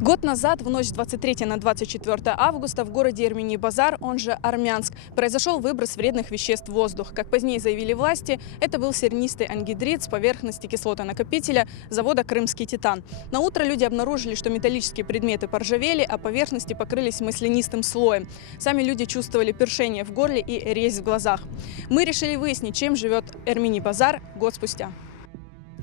Год назад, в ночь с 23 на 24 августа, в городе Эрмени-Базар, он же Армянск, произошел выброс вредных веществ в воздух. Как позднее заявили власти, это был сернистый ангидрид с поверхности кислотонакопителя завода «Крымский титан». На утро люди обнаружили, что металлические предметы поржавели, а поверхности покрылись маслянистым слоем. Сами люди чувствовали першение в горле и резь в глазах. Мы решили выяснить, чем живет Эрмени-Базар год спустя.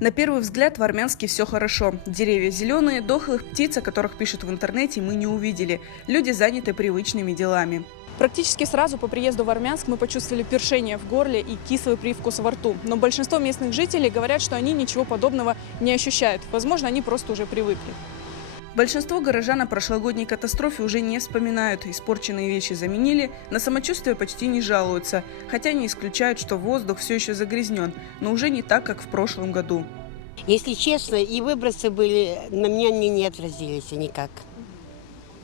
На первый взгляд в Армянске все хорошо. Деревья зеленые, дохлых птиц, о которых пишут в интернете, мы не увидели. Люди заняты привычными делами. Практически сразу по приезду в Армянск мы почувствовали першение в горле и кислый привкус во рту. Но большинство местных жителей говорят, что они ничего подобного не ощущают. Возможно, они просто уже привыкли. Большинство горожан о прошлогодней катастрофе уже не вспоминают. Испорченные вещи заменили, на самочувствие почти не жалуются. Хотя не исключают, что воздух все еще загрязнен, но уже не так, как в прошлом году. Если честно, и выбросы были, на меня не отразились никак.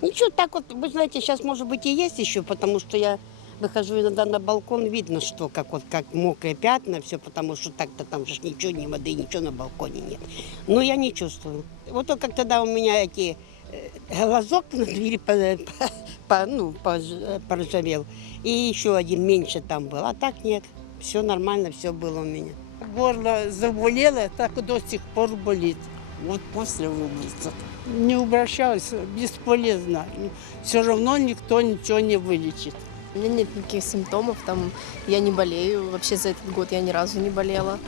Ничего, так вот, вы знаете, сейчас, может быть, и есть еще, потому что я выхожу иногда на балкон, видно, что как мокрые пятна, все, потому что так-то там же ничего, ни воды, ничего на балконе нет. Но я не чувствую. Вот как тогда у меня эти глазок на двери поржавел, и еще один меньше там был, а так нет, все нормально, все было у меня. Горло заболело, так и до сих пор болит. Вот после выброса. Не обращалась, бесполезно. Все равно никто ничего не вылечит. У меня нет никаких симптомов, я не болею, вообще за этот год я ни разу не болела.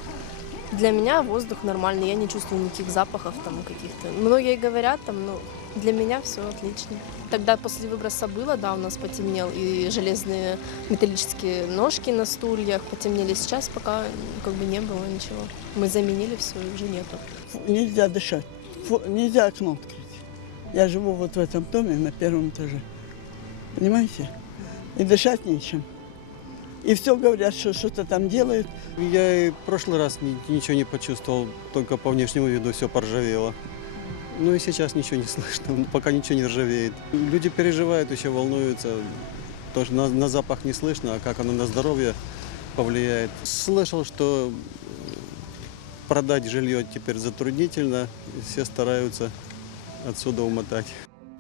Для меня воздух нормальный, я не чувствую никаких запахов каких-то. Многие говорят, для меня все отлично. Тогда после выброса было, у нас потемнел, и железные металлические ножки на стульях потемнели. Сейчас пока не было ничего. Мы заменили все, и уже нету. Нельзя дышать, нельзя окно открыть. Я живу вот в этом доме на первом этаже, понимаете? И дышать нечем. И все говорят, что что-то там делают. Я и в прошлый раз ничего не почувствовал, только по внешнему виду все поржавело. Ну и сейчас ничего не слышно, пока ничего не ржавеет. Люди переживают, еще волнуются. Тоже на запах не слышно, а как оно на здоровье повлияет. Слышал, что продать жилье теперь затруднительно, все стараются отсюда умотать.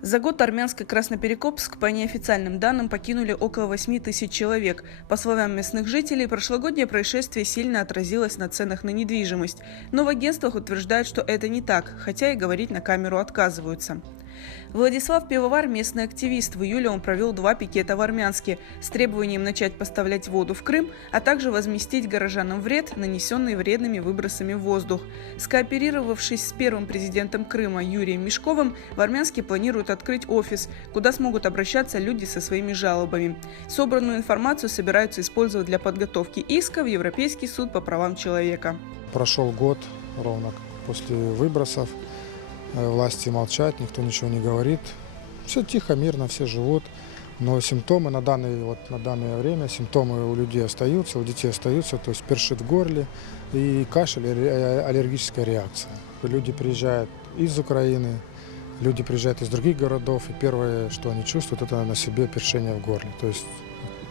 За год Армянск и Красноперекопск, по неофициальным данным, покинули около 8 тысяч человек. По словам местных жителей, прошлогоднее происшествие сильно отразилось на ценах на недвижимость. Но в агентствах утверждают, что это не так, хотя и говорить на камеру отказываются. Владислав Пивовар, местный активист. В июле он провел 2 пикета в Армянске с требованием начать поставлять воду в Крым, а также возместить горожанам вред, нанесенный вредными выбросами в воздух. Скооперировавшись с первым президентом Крыма Юрием Мешковым, в Армянске планируют открыть офис, куда смогут обращаться люди со своими жалобами. Собранную информацию собираются использовать для подготовки иска в Европейский суд по правам человека. Прошел год ровно после выбросов. Власти молчат, никто ничего не говорит. Все тихо, мирно, все живут. Но симптомы на данное время, симптомы у людей остаются, у детей остаются. То есть першит в горле и кашель, аллергическая реакция. Люди приезжают из Украины, люди приезжают из других городов. И первое, что они чувствуют, это на себе першение в горле. То есть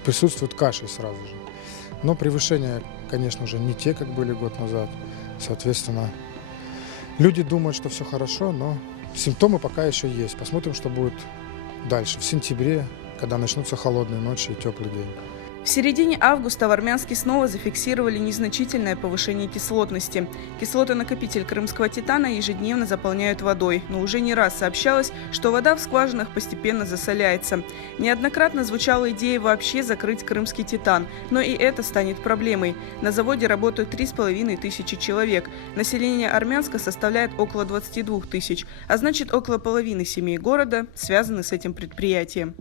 присутствует кашель сразу же. Но превышения, конечно же, не те, как были год назад. Соответственно, люди думают, что все хорошо, но симптомы пока еще есть. Посмотрим, что будет дальше, в сентябре, когда начнутся холодные ночи и теплый день. В середине августа в Армянске снова зафиксировали незначительное повышение кислотности. Кислотонакопитель крымского титана ежедневно заполняют водой, но уже не раз сообщалось, что вода в скважинах постепенно засоляется. Неоднократно звучала идея вообще закрыть крымский титан, но и это станет проблемой. На заводе работают 3500 человек. Население Армянска составляет около 22 тысяч, а значит около половины семей города связаны с этим предприятием.